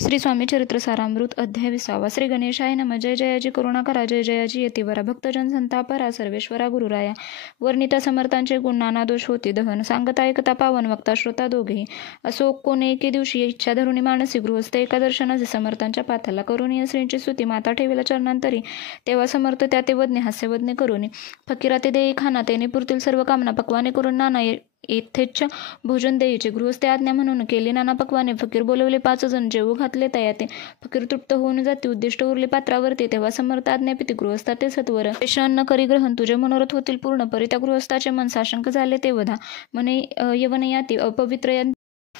श्री स्वामी चरित्र सारामृत अध्याय 20. श्री गणेशाय नमः. जय जयाजी करुणाकरा, जय जयाजी यतिवरा, भक्तजन संतापरा, सर्वेश्वरा गुरुराया. वर्णिता समर्थांचे गुण नाना दोष होती दहन, सांगता ऐकता पावन, वक्ता श्रोता दोघेही. असो कोणे एके दिवशी इच्छा धरुणी मानसी गृहस्थ एका दर्शनाचे समर्थांच्या पाथाला करुणी श्रींची स्तुती माता ठेविला चरणांतरी. तेव्हा समर्थ त्या ते वदने हास्यवदने करुणी, फकीरा ते देई खाना तेने पुरतील सर्व कामना, पक्वाने करून नाना येथेच्छ भोजन देईचे. गृहस्थे आज्ञा म्हणून केली नाना पक्वाने, फकीर बोलवले 5 जण, जेवू घातले तयाते. फकीर तृप्त होऊन जाती, उद्दिष्ट उरले पात्रावरती. तेव्हा समर्थ आज्ञापिती गृहस्था ते सत्वर, पेश अन्न करी ग्रहण, तुझे मनोरथ होतील पूर्ण. परी त्या गृहस्थाचे मन साशंक झाले ते वधा, म्हणे यवन याती अपवित्र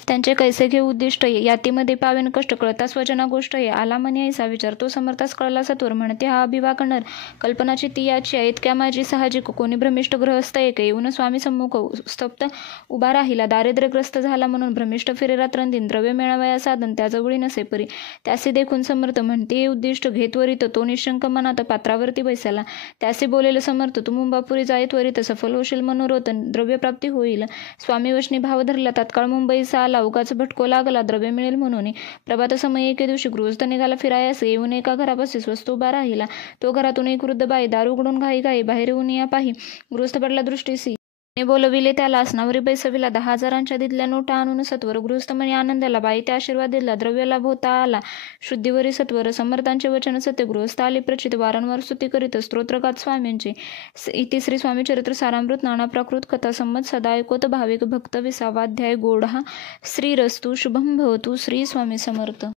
त्यांचे कैसे घेऊ उद्दिष्ट ये. यातीमध्ये पावेन कष्ट, कळता स्वजना गोष्ट ये. आला म्हणे ऐसा विचार, तो समर्थास कळला सत्वर. म्हणते हा अभिवा करणार कल्पनाची ती याची आहे. इतक्या माझी साहजिक, कोणी भ्रमिष्ठ गृहस्थ एक. येऊन स्वामी सम्मुख स्तप्त उभा राहिला, दारिद्र्यग्रस्त झाला म्हणून भ्रमिष्ठ फिरे रात्रंदिन. द्रव्य मिळावया साधन त्याजवळी नसे परी, त्यासे देखून समर्थ म्हणते हे उद्दिष्ट घे त्वरित. तो निशंक मनात पात्रावरती बैसाला, त्यासे बोलेल समर्थ, तू मुंबापुरी जाय त्वरित, सफल होशील मनोरथ, द्रव्यप्राप्ती होईल. स्वामी वचनी भाव धरला, तात्काळ मुंबईचा आला. उगाच भटको लागला, द्रव्य मिळेल म्हणून. प्रभात समय एके दिवशी गृहस्थ निघाला फिरायास, येऊन एका घरापाशी स्वस्त उभा राहिला. तो घरातून एक वृद्ध बाई दार उघडून घाई घाई बाहेर येऊन या पाही. गृहस्थ पडला दृष्टीसी, बोलविले त्याला, आसनावरी बैसविला. 10,000च्या दिदल्या नोटा आणून सत्वर. गृहस्थ म्हणे आनंदाला, बाई त्या आशीर्वाद दिला. द्रव्य लाभ होता आला, शुद्धीवरी सत्वर. समर्थांचे वचन सत्य, गृहस्थ आले प्रचित, वारंवार स्तुती करीत स्तोत्रगात स्वामींचे. इति श्री स्वामी चरित्र सारामृत नाना प्राकृत कथा संमत सदा ऐकोत भाविक भक्त 20वाध्याय. गोढा श्रीरस्तु शुभम भवतु. श्री स्वामी समर्थ.